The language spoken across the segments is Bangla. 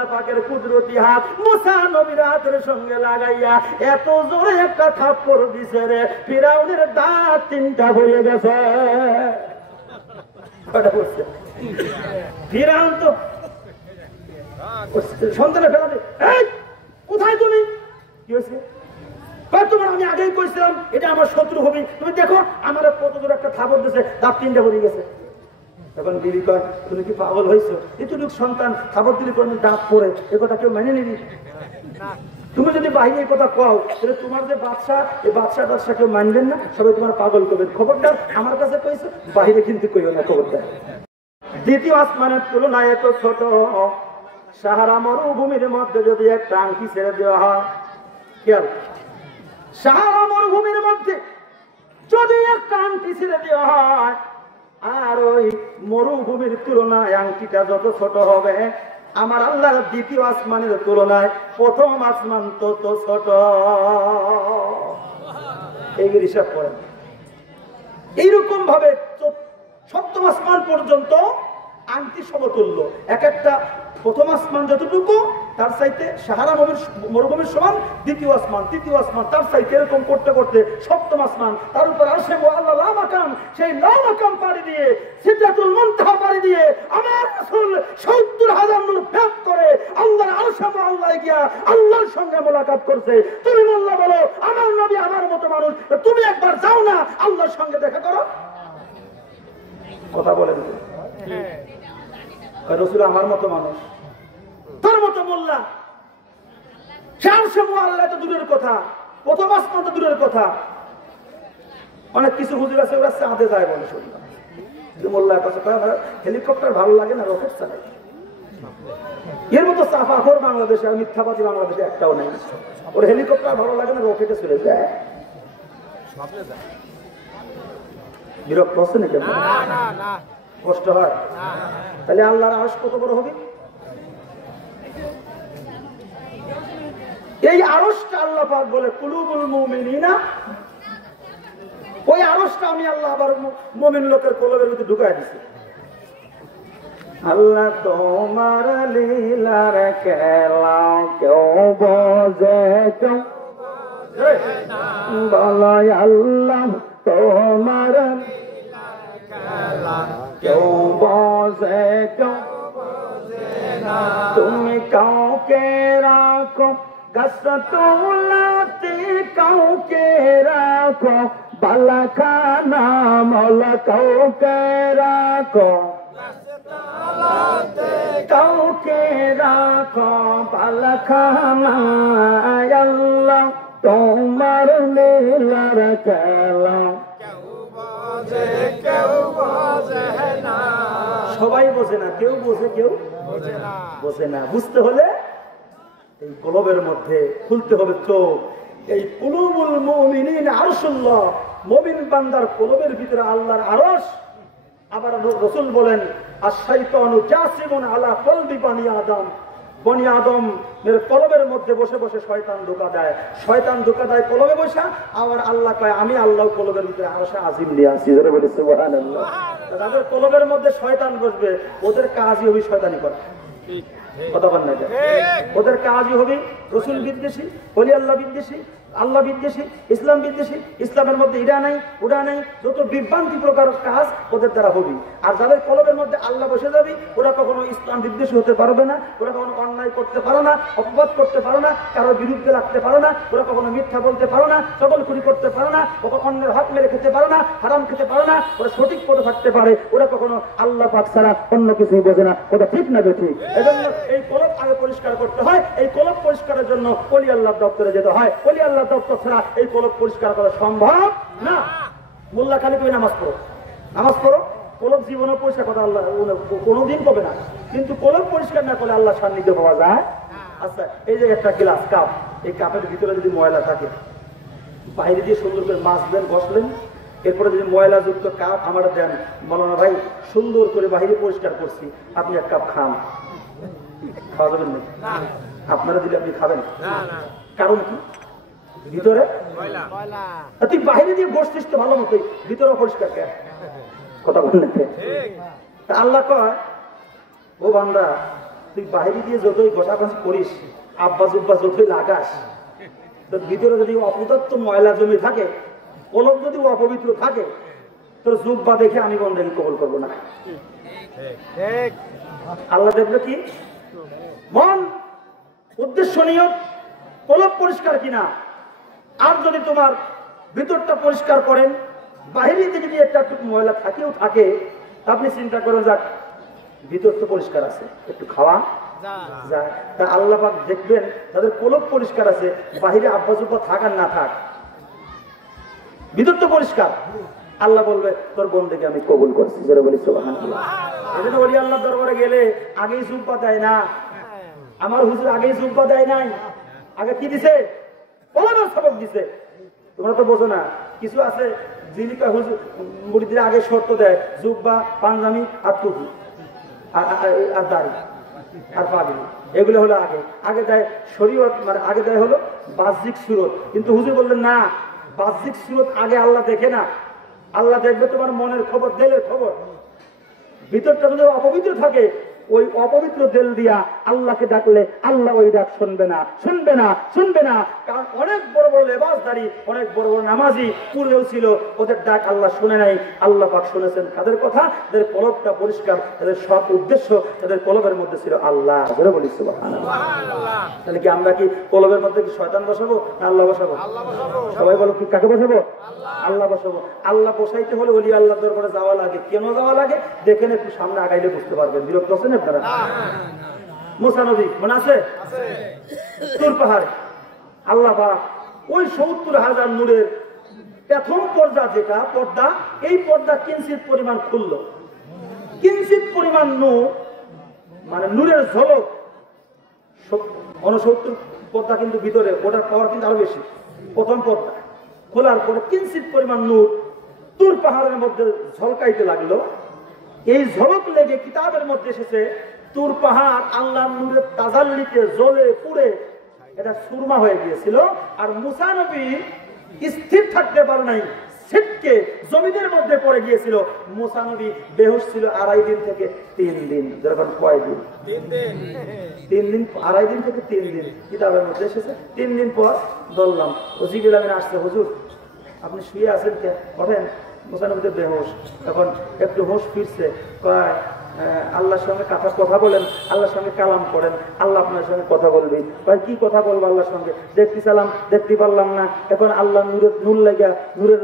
আল্লাহ পাকের কুদরতি হাত মুসা নবীর হাতের সঙ্গে লাগাইয়া এত জোরে একটা থাপ্পড় দিছে রে, ফিরাউনের দাঁত 3টা হয়ে গেছে। ফিরাউন তো সন্তানের ফেলা দেয়, এই কোথায় তুমি? কি হয়েছে? তোমার আমি আগেই কইছিলাম এটা আমার শত্রু হবে, তুমি দেখো আমার কত দূর একটা থাপড় দিছে, দাঁত 3টা হয়ে গেছে। এখন বিবি কয়, তুমি কি পাগল হয়েছো? এতটুকু সন্তান থাপড় দিলে কোনো দাঁত পড়ে, এ কথা কেউ মেনে নিবি? তুমি যদি বাহিনী এই কথা কও তাহলে তোমার যে বাদশা, এই বাদশা কেউ মানবেন না, সবাই তোমার পাগল করবেন। খবরদার আমার কাছে কইছো, বাহিরে কিন্তু কইও না, খবরদার। দ্বিতীয় আসমানের তুলনায় এত ছোট সাহারা মরুভূমির মধ্যে যদি একটা আংটি ছেড়ে দেওয়া হয়, খেয়াল, সাহারা মরুভূমির মধ্যে যদি একটা আংটি ছেড়ে দেওয়া হয়, আর ওই মরুভূমির তুলনায় আংটিটা যত ছোট হবে, আমার আল্লাহর দ্বিতীয় আসমানের তুলনায় প্রথম আসমান তত ছোট। এইগুলি হিসাব করেন। এইরকম ভাবে সপ্তম আসমান পর্যন্ত আংটি সমতুল্য। এক একটা প্রথম আসমান যতটুকু তার চাইতে সাহারা মরুভূমির সমান দ্বিতীয় আসমান, তৃতীয় আসমান তার চাইতে, এরকম করতে করতে সপ্তম আসমান, তার উপর আরশে মুআল্লা লা মাকাম, সেই লা মাকাম পাড়ি দিয়ে সিদরাতুল মুনতাহা পাড়ি দিয়ে আমার রাসূল ৭০,০০০ নূর ভেদ করে আল্লাহর আরশে মুআল্লায় গিয়া আল্লাহর সঙ্গে মোলাকাত করছে। তুমি মোল্লা বলো আমার নবী আমার মতো মানুষ, তুমি একবার যাও না আল্লাহর সঙ্গে দেখা করো। কথা বলেন, রাসূল আমার মতো মানুষ, তোর মতো মোল্লা, আল্লাহ তো দূরের কথা, প্রথম আসমান তো দূরের কথা। অনেক কিছু হুজুর আছে ওরা চাঁদে যায় বলে শুনলাম, মোল্লার কাছে হেলিকপ্টার ভালো লাগে না, রকেট চালাই। এর মতো চাপাখোর বাংলাদেশে আর মিথ্যাবাদী বাংলাদেশে একটাও নাই। ওর হেলিকপ্টার ভালো লাগে না, রকেটে চলে যায়। বিরক্ত হচ্ছে নাকি? কষ্ট হয়? তাহলে আল্লাহর আরশ কত বড় হবে? এই আরশটা আল্লাহ পাক বলে কুলুবুল মুমিনিনা, ওই আরশটা আমি আল্লাহ আবার মুমিন লোকের কলবের মধ্যে ঢুকায় দিছি। আল্লাহ তোমার লীলার খেলা কেউ বোঝে, কেউ বলো আল্লাহ তোমার কেউ বোঝে, কেউ তুমি কাউকে রাখো গাছতলাতে, কাউকে রাখো বালাখানা মৌলা, কাউকে রাখো কাউকে রাখো বালাখানা। আল্লাহ তোমার লীলার খেলা সবাই বোঝে না, কেউ বোঝে কেউ বোঝে না। বুঝতে হলে এই কলবের মধ্যে খুলতে হবে চোখ। এই কুলুবুল মুমিনিন আরশুল্লাহ, মুমিন বান্দার কলবের ভিতরে আল্লাহর আরশ। আবার রাসূল বলেন আশ-শাইতানু জাসিমুন আলা কলবি বানি আদম, বনি আদম এর কলবের মধ্যে বসে বসে শয়তান ধোঁকা দেয়, শয়তান ধোঁকা দেয় কলবে বসা। আবার আল্লাহ কয় আমি আল্লাহ কলবের ভিতরে আরশে আজিম নিয়ে আসি। যারা বলে সুবহানাল্লাহ, তাদের কলবের মধ্যে শয়তান বসবে, ওদের কাজই হবে শয়তানি করা। কথা বল না, ওদের কাজই হবে রাসূল বিদ্বেষী, ওলি আল্লাহ বিদ্বেষী, আল্লাহ বিদ্বেষী, ইসলাম বিদ্বেষী। ইসলামের মধ্যে এটা নাই ওটা নাই, যত বিভ্রান্তি প্রকার কাজ ওদের দ্বারা হবে। আর যাদের কলবের মধ্যে আল্লাহ বসে যাবে, ওরা কখনো ইসলাম বিদ্বেষী হতে পারবে না, ওরা কখনো অন্যায় করতে পারো না, অপবাদ করতে পারো না, কারোর বিরুদ্ধে লাগতে পারো না, ওরা কখনো মিথ্যা বলতে পারো না, চগলখুরি করতে পারো না, কখনো অন্যের হক মেরে খেতে পারো না, হারাম খেতে পারো না। ওরা সঠিক পথে থাকতে পারে, ওরা কখনো আল্লাহ পাক ছাড়া অন্য কিছুই বোঝে না। ওটা ঠিক না ঠিক? এজন্য এই কলব আগে পরিষ্কার করতে হয়। এই কলব পরিষ্কারের জন্য ওলি আল্লাহ দপ্তরে যেতে হয়। ওলি আল্লাহ দপ্তর ছাড়া এই কলব পরিষ্কার করা সম্ভব না। মোল্লা খালি কই নামাজ পড়ো, নামাজ পড়ো, কলব জীবনে পরিষ্কার কথা আল্লাহ কোনোদিন কবে না। কিন্তু কলব পরিষ্কার না করলে আল্লাহ সান্নিধ্য পাওয়া যায়। আচ্ছা, এই যে একটা গ্লাস কাপ, এই কাপের ভিতরে যদি ময়লা থাকে, বাইরে দিয়ে সুন্দর করে মাছ দেন, বসলেন, এরপরে যদি ময়লা যুক্ত কাপ আমার দেন, বলো ভাই সুন্দর করে বাইরে পরিষ্কার করছি, আপনি এক কাপ খান, খাওয়া যাবেন না? আপনারা দিলে আপনি খাবেন? কারণ কি? ভিতরে তুই বাইরে দিয়ে বসছিস তো ভালো মতোই, ভিতরে পরিষ্কার কে? কথা বললেন। আল্লাহ কয় ও বান্দা তুই বাহিরে দিয়ে যতই ঘষাঘষি করিস, আব্বা জুব্বা যতই লাগাস, তোর ভিতরে যদি অপদার্থ ময়লা জমি থাকে, কলম যদি অপবিত্র থাকে, তোর জুব্বা দেখে আমি বন্দেগী কবুল করবো না। আল্লাহ দেখবে কি মন, উদ্দেশ্য, নিয়ত, কলব পরিষ্কার কিনা। আর যদি তোমার ভিতরটা পরিষ্কার করেন, বাহিরে থেকে যদি একটা ময়লা থাকেও থাকে, আপনি চিন্তা করেন যাক ভিতর তো পরিষ্কার আছে, একটু খাওয়া যায়। তা আল্লাহ পাক দেখবেন তাদের কলব পরিষ্কার আছে, বাহিরে আব্বা জুব্বা থাক আর না থাক, ভিতর তো পরিষ্কার। আল্লাহ বলবে তোর বন্দেকে আমি কবুল করছি, যারা বলি সুবহানাল্লাহ। এজন্য ওলি আল্লাহ দরবারে গেলে আগেই জুব্বা দেয় না, আমার হুজুর আগেই জুব্বা দেয় নাই, আগে কি দিছে? কলমের সবক দিছে। তোমরা তো বোঝো না, কিছু আছে জীবিকা হুজুর মুরিদরা আগে শর্ত দেয়, জুব্বা, পাঞ্জাবি আর টুপি আর দাড়ি আর পাগড়ি, এগুলো হলো আগে আগে দেয় শরীয়ত, মানে আগে দেয় হলো বাহ্যিক সুরত। কিন্তু হুজুর বললেন না, বাহ্যিক সুরত আগে আল্লাহ দেখে না, আল্লাহ দেখবে তোমার মনের খবর, দিলের খবর। ভিতরটা যদি অপবিত্র থাকে, ওই অপবিত্র দিল দিয়া আল্লাহকে ডাকলে আল্লাহ ওই ডাক শুনবে না, শুনবে না, শুনবে না। কারণ অনেক বড় বড় লেবাসদারি, অনেক বড় বড় নামাজি পূর্বেও ছিল, ওদের ডাক আল্লাহ শুনে নাই। আল্লাহ পাক শুনেছেন তাদের কথা, তাদের কলবটা পরিষ্কার, তাদের সব উদ্দেশ্য তাদের কলবের মধ্যে ছিল আল্লাহ। ধরে বলি সুবহানাল্লাহ। তাহলে কি আমরা কি কলবের মধ্যে কি শয়তান বসাবো না আল্লাহ বসাবো? সবাই বলো কি কাকে বসাবো? আল্লাহ বসাবো। আল্লাহ বসাইতে হলে ওলি আল্লাহ দরবারে যাওয়া লাগে। কেন যাওয়া লাগে দেখেন, একটু সামনে আগাইলে বুঝতে পারবেন। বিরক্ত আছেন আপনারা? মুসা নবী মনে আছে? তুর পাহাড়ে আল্লাহ পাক ওই ৭০,০০০ নূরের প্রথম পর্দা, যেটা পর্দা, এই পর্দা কিঞ্চিত পরিমাণ খুললো, কিঞ্চিত পরিমাণ নূর, মানে নূরের ঝলক। ৬৯ পর্দা কিন্তু ভিতরে, ওটার পাওয়ার কিন্তু আরো বেশি। প্রথম পর্দা খোলার পরে কিঞ্চিত পরিমাণ নূর তুর পাহাড়ের মধ্যে ঝলকাইতে লাগলো। এই ঝলক লেগে কিতাবের মধ্যে এসেছে তুর পাহাড় আল্লাহর নূরের তাজাল্লিতে জ্বলে পুড়ে এটা সুরমা হয়ে গিয়েছিল। আর মুসা নবী স্থির থাকতে পারে নাই, ছিটকে জমিনের মধ্যে পড়ে গিয়েছিল। মুসা নবী বেহুশ ছিল ২.৫ দিন থেকে ৩ দিন। যখন কয় দিন? ৩ দিন, ২.৫ দিন থেকে ৩ দিন কিতাবের মধ্যে এসেছে। 3 দিন পর বললাম ও জিবরিল আমিন আসছে, হুজুর আপনি শুয়ে আছেন কে, ওঠেন। মুসা নবী তো বেহুশ, তখন একটু হুঁশ ফিরছে, কয় আল্লাহর সঙ্গে কথা বলেন, আল্লাহর সঙ্গে কালাম করেন, আল্লাহ আপনার সঙ্গে কথা বলবে। ভাই কি কথা বলবো আল্লাহর সঙ্গে? দেখতেছিলাম, দেখতে পারলাম না। এখন আল্লাহ নূর লাগা, নূরের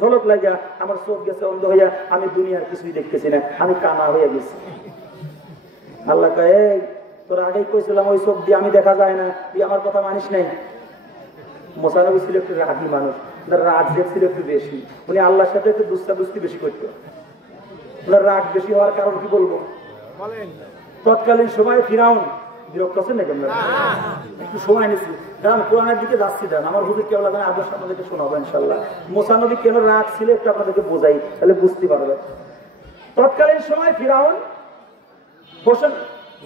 ঝলক লাগা আমার চোখ গেছে অন্ধ হইয়া, আমি দুনিয়ার কিছুই দেখতেছি না, আমি কানা হয়ে গেছি। আল্লাহ কয় এই তোর আগেই কইছিলাম ওই চোখ দিয়ে আমি দেখা যায় না, তুই আমার কথা মানিস নাই। মুসা নবী ছিল একটু রাগী মানুষ, রাগ ছিল একটু বেশি, উনি আল্লাহর সাথে একটু দুস্তাদুস্তি বেশি করতো। রাগ বেশি হওয়ার কারণ কি বলবো? তৎকালীন সময় ফিরাউন, বিরক্ত আছেন নাকি আমরা? একটু সময় নিচ্ছি, কারণ কোরআনের দিকে যাচ্ছি, দেন আমার হুজুর কেউ লাগে আদর্শ আপনাদেরকে শোনাবো ইনশাল্লাহ। মুসা নবী কেন রাগ ছিল একটু আপনাদেরকে বোঝাই, তাহলে বুঝতে পারবে। তৎকালীন সময় ফিরাউন বসে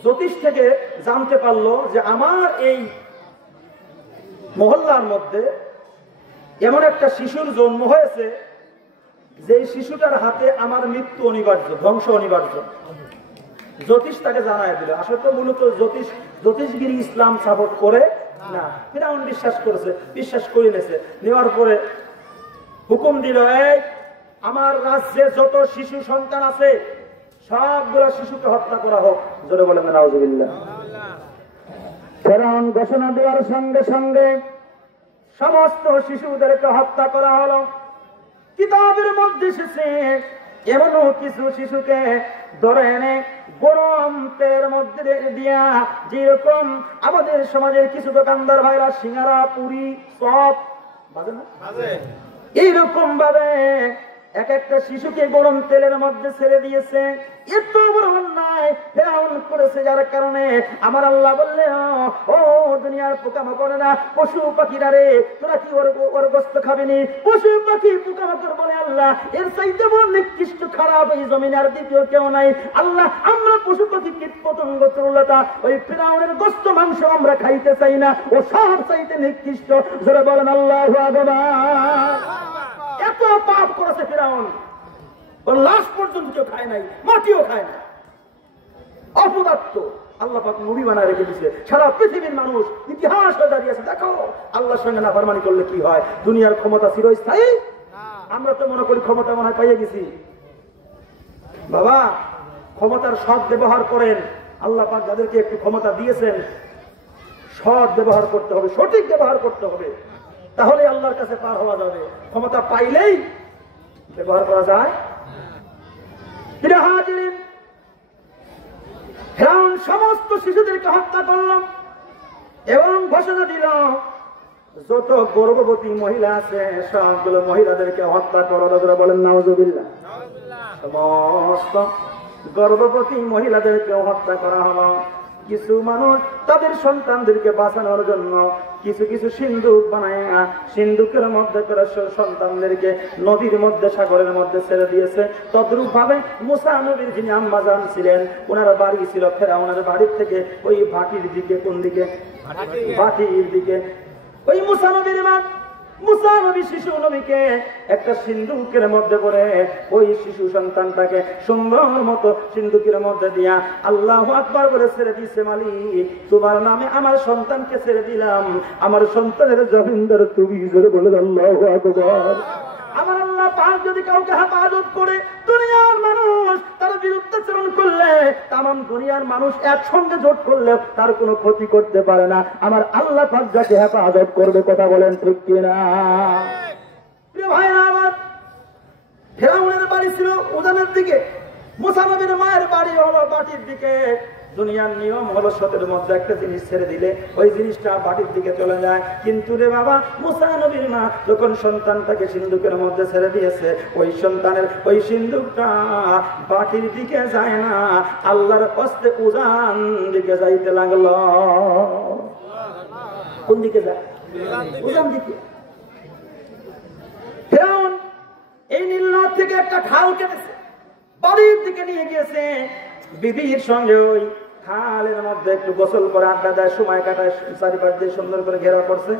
জ্যোতিষ থেকে জানতে পারলো যে আমার এই মহল্লার মধ্যে এমন একটা শিশুর জন্ম হয়েছে, যে শিশুটার হাতে আমার মৃত্যু অনিবার্য, ধ্বংস অনিবার্য। জ্যোতিষ তাকে জানায় দিল। আসলে তো মূলত জ্যোতিষগিরি ইসলাম সাপোর্ট করে না, ফিরাউন বিশ্বাস করেছে, বিশ্বাস করে নিয়েছে। নেওয়ার পরে হুকুম দিল, এই আমার রাজ্যে যত শিশু সন্তান আছে সবগুলা শিশুকে হত্যা করা হোক। জোরে বলেন নাউজুবিল্লাহ। ফিরাউন ঘোষণা দেওয়ার সঙ্গে সঙ্গে সমস্ত শিশুদেরকে হত্যা করা হলো। কিতাবের মধ্যে এসেছে এমনও কিছু শিশুকে ধরে এনে গরম তেলের মধ্যে দিয়া, যেরকম আমাদের সমাজের কিছু দোকানদার ভাইরা সিঙ্গারা, পুরি, চপ বাজে না, এইরকম ভাবে এক একটা শিশুকে গরম তেলের মধ্যে ছেড়ে দিয়েছে। এত বড় অন্যায় ফিরাউন করেছে, যার কারণে আমার আল্লাহ বললে ও দুনিয়ার পোকামাকড়েরা, পশু পাখিরা রে, তোরা কি ওর গোস্ত খাবিনি? পশু পাখি পোকামাকড় বলে আল্লাহ এর চাইতে বড় নিকৃষ্ট খারাপ এই জমিনে আর দ্বিতীয় কেউ নাই। আল্লাহ আমরা পশু পাখি, কীট পতঙ্গ, তরুলতা, ওই ফিরাউনের গোস্ত মাংস আমরা খাইতে চাই না, ও সব চাইতে নিকৃষ্ট। জোরে বলেন আল্লাহু আকবার। এত পাপ করেছে ফিরাউন, লাশ পর্যন্ত কেউ খায় নাই, মাটিও খায় না, অপদার্থ। আল্লাহ পাক নবী বানায় রেখে দিয়েছে। সারা পৃথিবীর মানুষ ইতিহাস হয়ে দাঁড়িয়েছে, দেখো আল্লাহর সঙ্গে নাফরমানি করলে কি হয়। দুনিয়ার ক্ষমতা চিরস্থায়ী? আমরা তো মনে করি ক্ষমতা মনে হয় পাইয়ে গেছি। বাবা, ক্ষমতার সৎ ব্যবহার করেন। আল্লাহ পাক যাদেরকে একটু ক্ষমতা দিয়েছেন, সৎ ব্যবহার করতে হবে, সঠিক ব্যবহার করতে হবে, তাহলে আল্লাহর কাছে পার হওয়া যাবে। ক্ষমতা পাইলেই ব্যবহার করা যায়। ফিরআউন সমস্ত শিশুদেরকে হত্যা করল এবং ঘোষণা দিল, যত গর্ভবতী মহিলা আছে সবগুলো মহিলাদেরকে হত্যা করো। বলেন নাউজুবিল্লাহ। সমস্ত গর্ভবতী মহিলাদেরকে হত্যা করা হলো। কিছু মানুষ তাদের সন্তানদেরকে বাঁচানোর জন্য কিছু কিছু সিন্ধুক বানায়, সিন্ধুকের মধ্যে করে সন্তানদেরকে নদীর মধ্যে, সাগরের মধ্যে ছেড়ে দিয়েছে। তদ্রূপ ভাবে মুসা নবীর যিনি আম্মাজান ছিলেন, ওনার বাড়ি ছিল ফেরাউনের বাড়ির থেকে ওই ভাটির দিকে। কোন দিকে? ভাটির দিকে। ওই মুসা নবীর মা, মুসা নবী শিশু নবীকে একটা সিন্ধুকের মধ্যে পড়ে ওই শিশু সন্তানটাকে সুন্দর মতো সিন্ধুকের মধ্যে দিয়া আল্লাহু আকবার বলে ছেড়ে দিয়েছে। মালিক, তোমার নামে আমার সন্তানকে ছেড়ে দিলাম, আমার সন্তানের জমিনদার তুমি। জোরে বলে আল্লাহু আকবার। আমার আল্লাহ পাক যদি কাউকে হেফাজত করে, দুনিয়ার মানুষ তার বিরুদ্ধাচরণ করলে, তামাম দুনিয়ার মানুষ একসঙ্গে জোট করলে তার কোনো ক্ষতি করতে পারে না। আমার আল্লাহ পাক যাকে হেফাজত করবে, কথা বলেন ঠিক কিনা? প্রিয় ভাইরা আমার, ফিরআউনের বাড়ি ছিল উজানের দিকে, মুসা নবীর মায়ের বাড়ি হলো বাটির দিকে। দুনিয়ার নিয়ম হলো সতের মধ্যে একটা জিনিস ছেড়ে দিলে ওই জিনিসটা বাটির দিকে চলে যায়। কিন্তু রে বাবা, মুসা নবীর মা যখন সন্তানটাকে সিন্ধুকের মধ্যে ছেড়ে দিয়েছে, ওই সন্তানের ওই সিন্ধুকটা বাটির দিকে যায় না, আল্লাহর কষ্টে উজান দিকে যাইতে লাগলো। কোন দিকে যায়? উজান দিকে। ফিরআউন এই নীল নদ থেকে একটা খাল কেটেছে, বাড়ির দিকে নিয়ে গিয়েছে। বিবির সঙ্গে ওই খালের মধ্যে একটু গোসল করে আড্ডা দেয়, সময় কাটায়, চারিপাশ দিয়ে সুন্দর করে ঘেরা করছে।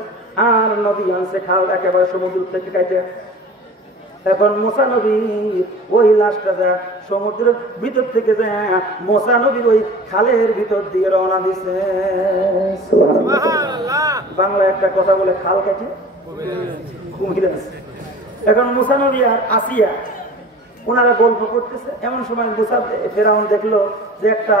আর নদী আনছে, খাল একেবারে সমুদ্র থেকে কাটে। এখন মুসা নবীর ওই লাশটা যায় সমুদ্রের ভিতর থেকে যায়, মুসা নবীর ওই খালের ভিতর দিয়ে রওনা দিছে। বাংলা একটা কথা বলে, খাল কাটে কুমির আছে। এখন মুসা নবী আর আসিয়া ওনারা গল্প করতেছে। এমন সময় ফেরাউন দেখলো যে একটা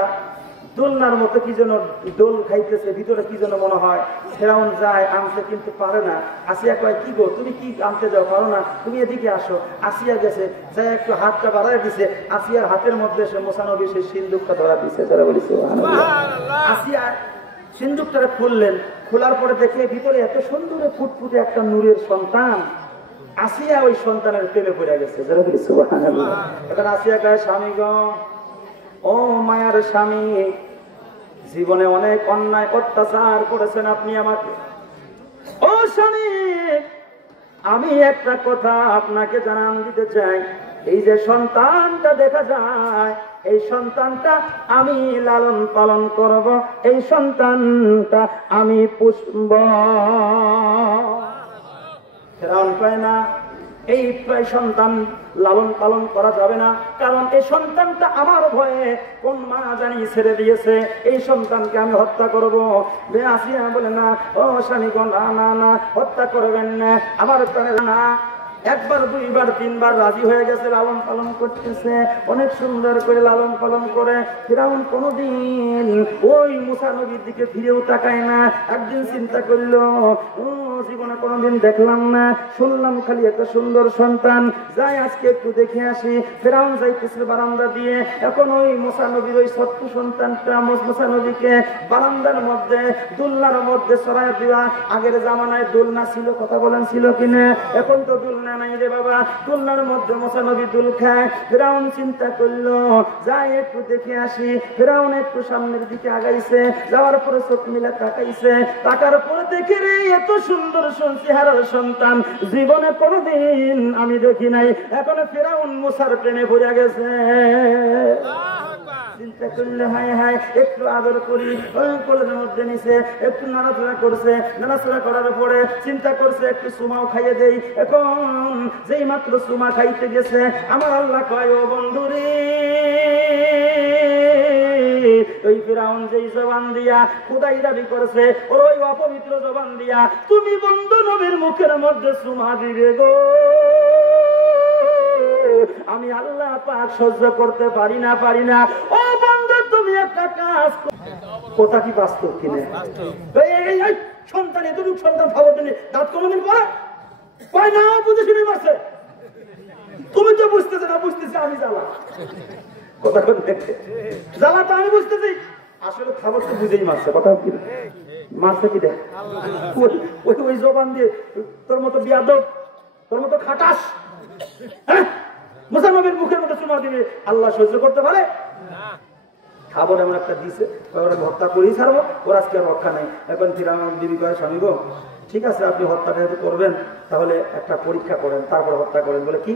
দোলনার মতো কি যেন দোল খাইতেছে, ভিতরে কি যেন মনে হয়। ফেরাউন যায় আনতে, কিন্তু পারে না। আসিয়া কয়, কি গো তুমি কি আনতে যাও, পারো না, তুমি এদিকে আসো। আসিয়া গেছে, যাই একটু হাতটা বাড়ায় দিছে, আসিয়ার হাতের মধ্যে সে মুসা নবী সেই সিন্দুকটা ধরা দিছে। যারা বলি আসিয়া সিন্দুকটা খুললেন, খোলার পরে দেখে ভিতরে এত সুন্দর ফুটফুটে একটা নূরের সন্তান। আসিয়া ওই সন্তানের প্রেমে পড়ে গেছে। যারা বলি সুবহানাল্লাহ। এখন আসিয়া কয়, স্বামী গো, ও মায়ার স্বামী, জীবনে অনেক অন্যায় অত্যাচার করেছেন আপনি আমাকে। ও স্বামী, আমি একটা কথা আপনাকে জানান দিতে চাই। এই যে সন্তানটা দেখা যায়, এই সন্তানটা আমি লালন পালন করব, এই সন্তানটা আমি পুষব। ফেরাউন কয়, না, এই সন্তান লালন পালন করা যাবে না, কারণ এই সন্তানটা আমার ভয়ে কোন মা জানি ছেড়ে দিয়েছে, এই সন্তানকে আমি হত্যা করব। আসিয়া বলে, না ও স্বামী গো, না না না, হত্যা করবেন না, আমার প্রাণের না। একবার, দুইবার, তিনবার রাজি হয়ে গেছে, লালন পালন করতেছে, অনেক সুন্দর করে লালন পালন করে। ফিরআউন কোনদিন ওই মুসা নবীর দিকে ফিরেও তাকায় না। একদিন চিন্তা করলো, জীবনে কোনদিন দেখলাম না, শুনলাম খালি একটা সুন্দর সন্তান, যাই আজকে একটু দেখে আসি। ফিরআউন যাইতেছিল বারান্দা দিয়ে। এখন ওই মুসা নবীর ওই ছোট্ট সন্তানটা মুসা নবীকে বারান্দার মধ্যে, দোলনার মধ্যে সরাই দেওয়া। আগের জামানায় দোলনা ছিল, কথা বলেন ছিল কিনা? এখন তো দোলনা নাই রে বাবা। দোলনার মধ্যে মুসা নবী দুল খায়। ফিরআউন চিন্তা করলো, যাই একটু দেখে আসি। ফিরআউন একটু সামনের দিকে আগাইছে, যাওয়ার পরে চোখ মিলে তাকাইছে। তাকার পরে দেখে, রে এত সুন্দর চেহারার সন্তান জীবনে কোনদিন আমি দেখি নাই। এখন ফিরআউন মুসার প্রেমে পড়ে গেছে। চিন্তা করলে, হায় হায়, একটু আদর করি, কোলের মধ্যে নিছে, একটু নাড়াচড়া করছে। নাড়াচড়া করার পরে চিন্তা করছে একটু সুমাও খাইয়ে দেই। এখন যেই মাত্র সুমা খাইতে গেছে, আমার আল্লাহ কয়, ও বন্ধুরে, ওই ফিরাউন যেই জবান দিয়া খোদাই দাবি করেছে ওর ওই অপবিত্র জবান দিয়া তুমি বন্ধু নবীর মুখের মধ্যে চুমা দিবে গো, আমি আল্লাহ পাক সহ্য করতে পারি না। ও বন্ধু তুমি একটা কাজ, কথা কি বাস্তব কিনা? এই সন্তান এতটুকু সন্তান খাবার জন্য দাঁত কোনদিন পরে কয় না বুঝে শুনে মারছে, তুমি তো বুঝতেছে না, বুঝতেছি আমি জ্বালা, কথা দেখে জ্বালা তো আমি বুঝতেছি, আসলে খাবার তো বুঝেই মারছে, কথা কি মারছে কি দেখ ওই জবান দিয়ে তোর মতো বিয়াদব, তোর মতো খাটাস, হ্যাঁ মুসা নবীর মুখের মধ্যে চুমা দিবে, আল্লাহ সহ্য করতে পারে? খাবার এমন একটা দিছে ওরা হত্যা করেই ছাড়বো, ওর আজকে আর রক্ষা নেই। এখন ফিরাউন বিবি করে স্বামী গো ঠিক আছে আপনি হত্যাটা যদি করবেন তাহলে একটা পরীক্ষা করেন তারপর হত্যা করেন। বলে কি?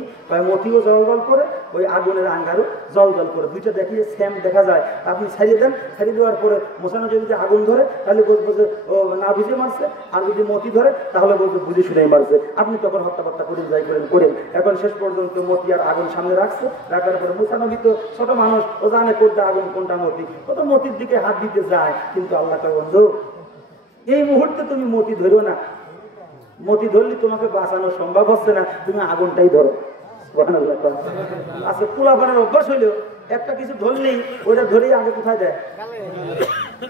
মতিও জল জল করে ওই আগুনের আঙ্গারও জল জল করে, দুইটা দেখিয়ে সেম দেখা যায়, আপনি ছাড়িয়ে দেন, ছাড়িয়ে দেওয়ার পরে মোসানো যদি আগুন ধরে তাহলে বলবো যে ও না বুঝে মারছে, আর যদি মতি ধরে তাহলে বলবো বুঝে শুনেই মারছে, আপনি তখন হত্যা করেন যাই করেন। এখন শেষ পর্যন্ত মতি আর আগুন সামনে রাখছে, রাখার পরে মুসানবী তো ছোট মানুষ, ও জানে কোনটা আগুন কোনটা মতি, ও তো মতির দিকে হাত দিতে যায়, কিন্তু আল্লাহ কয় বন্ধু এই মুহূর্তে তুমি মতি ধরো না, মতি ধরলে তোমাকে বাঁচানো সম্ভব হচ্ছে না, তুমি আগুনটাই ধরো। আচ্ছা পোলাপানের অভ্যাস হইলেও একটা কিছু ধরলেই ওটা ধরেই আগে কোথায় দেয়,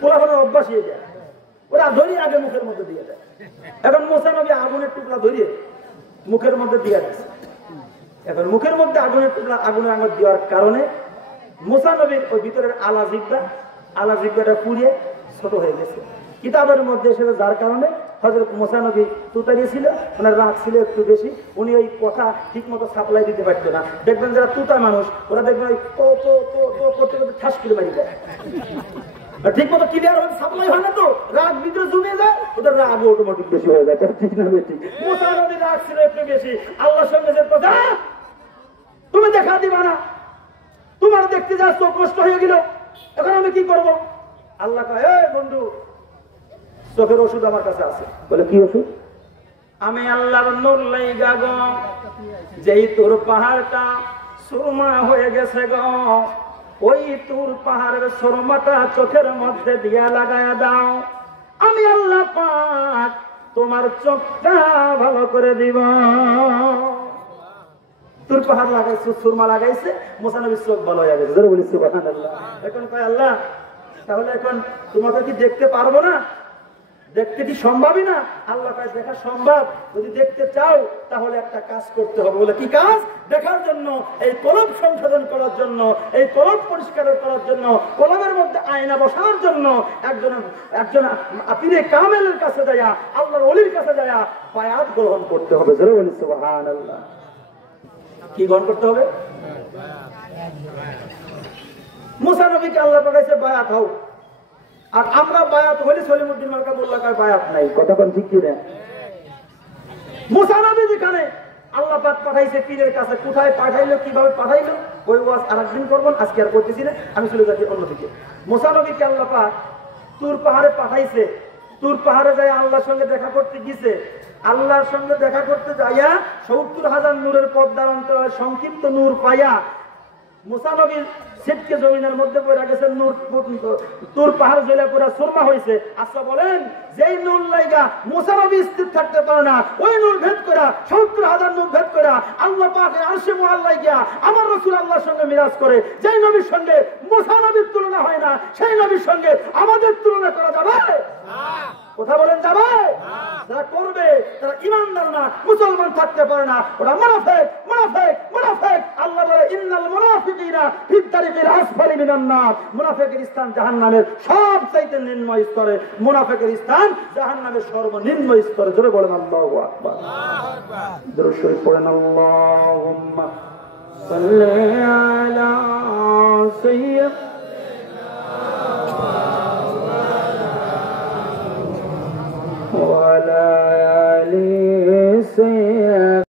পোলাপানের অভ্যাস হয়ে যায়, ওরা ধরেই আগে মুখের মধ্যে দিয়ে দেয়। এখন মুসা নবী আগুনের টুকরা ধরিয়ে মুখের মধ্যে দিয়ে দিচ্ছে, এখন মুখের মধ্যে আগুনের টুকরা আগুনের আঙুল দেওয়ার কারণে মুসা নবীর ওই ভিতরের আলা জিব্বাটা পুড়িয়ে ছোট হয়ে গেছে কিতাবের মধ্যে, সেটা যার কারণে হযরত মুসা নবী তুতারি ছিল, ওনার রাগ ছিল একটু বেশি, উনি ওই কথা ঠিক মতো সাপ্লাই দিতে পারতো না। দেখবেন যারা তুতা মানুষ ওরা দেখবেন ওই করতে করতে ঠাস করে মারি যায়, ঠিক মতো ক্লিয়ার সাপ্লাই হয় না, তো রাগ ভিতরে জমে যায়, ওদের রাগ অটোমেটিক বেশি হয়ে যায়, ঠিক না বেশি? মুসা নবীর রাগ ছিল একটু বেশি, আল্লাহর সঙ্গে যে কথা তুমি দেখা দিবা না, তোমার দেখতে যা চোখ নষ্ট হয়ে গেল, এখন আমি কি করব? আল্লাহ কয় এই বন্ধু চোখের ওষুধ আমার কাছে আছে। বলে কি ওষুধ? আমি আল্লাহর নূর লাইগা গো, যেই তোর পাহাড়টা সুরমা হয়ে গেছে গো, ওই তোর পাহাড়ের সুরমাটা চোখের মধ্যে দিয়া লাগায়া দাও, আমি আল্লাহ পাক তোমার চোখটা ভালো করে দিব। তোর পাহাড় লাগাইছে, সুরমা লাগাইছে, মুসা নবীর চোখ ভালো হয়ে গেছে। জোরে বলি সুবহানাল্লাহ। এখন কয় আল্লাহ তাহলে এখন তোমাকে কি দেখতে পারবো না? দেখতে কি সম্ভবই না? আল্লাহ কয় দেখা সম্ভব, যদি দেখতে চাও তাহলে একটা কাজ করতে হবে। বলে কি কাজ? দেখার জন্য, এই কলব সংশোধন করার জন্য, এই কলব পরিষ্কার করার জন্য, কলবের মধ্যে আয়না বসানোর জন্য একজন পীরে কামেলের কাছে যায়া, আল্লাহর ওলির কাছে যায়া বায়াত গ্রহণ করতে হবে। জোরে বলি সুবহানাল্লাহ। কি গ্রহণ করতে হবে? মুসা নবীকে আল্লাহ পাঠাইছে বায়াত হও, আর আমরা বায়াত হইলে সলিমুদ্দিন মার্কা মোল্লা কয় বায়াত নাই, কথা কোন ঠিক কি না? মুসা নবী যেখানে আল্লাহ পাক পাঠাইছে পীরের কাছে, কোথায় পাঠাইলো, কিভাবে পাঠাইলো, ওই ওয়াজ আরেকদিন করবেন, আজকে আর করতেছি না, আমি চলে যাচ্ছি অন্যদিকে। মুসা নবীকে আল্লাহ পাক তুর পাহাড়ে পাঠাইছে, তুর পাহাড়ে যায় আল্লাহর সঙ্গে দেখা করতে গিয়েছে, আল্লাহর সঙ্গে দেখা করতে যাইয়া ৭০,০০০ নূরের পর্দার অন্তরে সংক্ষিপ্ত নূর পাইয়া মুসা নবীর সিটকে জমিনের মধ্যে পড়ে গেছে, নূর তুর পাহাড় জ্বলে পুরা সুরমা হয়েছে। আচ্ছা বলেন, যেই নূর লাইগা মুসা নবী স্থির থাকতে পারে না, ওই নূর ভেদ করা ৭০,০০০ নূর ভেদ করা আল্লাহ পাকের আরশে মুআল্লায় গিয়া আমার রাসূল আল্লাহর সঙ্গে মিরাজ করে, যেই নবীর সঙ্গে মুসা নবীর তুলনা হয় না, সেই নবীর সঙ্গে আমাদের তুলনা করা যাবে? কথা বলেন যাবে? যারা করবে তারা ইমানদার না, মুসলমান থাকতে পারে না, ওরা মুনাফিক। আল্লাহ বলে ইন্নাল মুনাফিকিনা ফিদ তারিকিল আসফালি মিনান নার, মুনাফিকের স্থান জাহান্নামের সবচাইতে নিম্ন স্তরে, মুনাফিকের স্থান জাহান্নামের সর্বনিম্ন স্তরে। জোরে বলেন আল্লাহু আকবার। দরুদ শরীফ পড়েন আল্লাহুম্মা সাল্লি আলা সাইয়্যিদিনা